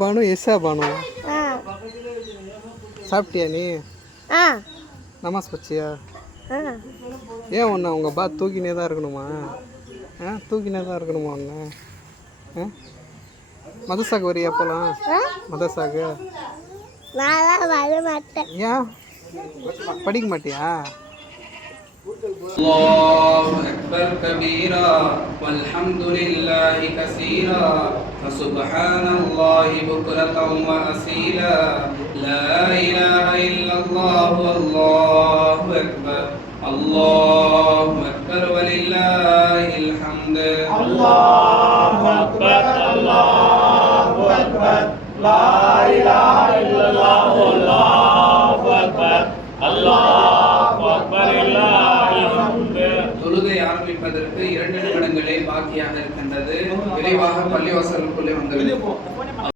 பானு எஸ்ஸா பானு. சாப்பிட்டியா நீ? நமாஸ் பச்சியா? ஏன் ஒண்ணா அவங்க பா தூக்கினே தான் இருக்கணுமா? ஆ தூக்கினே தான் இருக்கணுமா அவங்க ஆ? மதசாக்கு வரியா போகலாம் ஏன்? படிக்க மாட்டியா? أكبر كبيرا والحمد لله كثيرا. فسبحان الله بكرة وأصيلا. لا إله إلا الله والله أكبر. الله أكبر ولله الحمد. الله أكبر الله أكبر. لا إله إلا الله ஆரம்பிப்பதற்கு இரண்டு நிமிடங்களே பாக்கியாக இருக்கின்றது. விரைவாக பள்ளிவாசலுக்குள்ளே வந்துள்ளது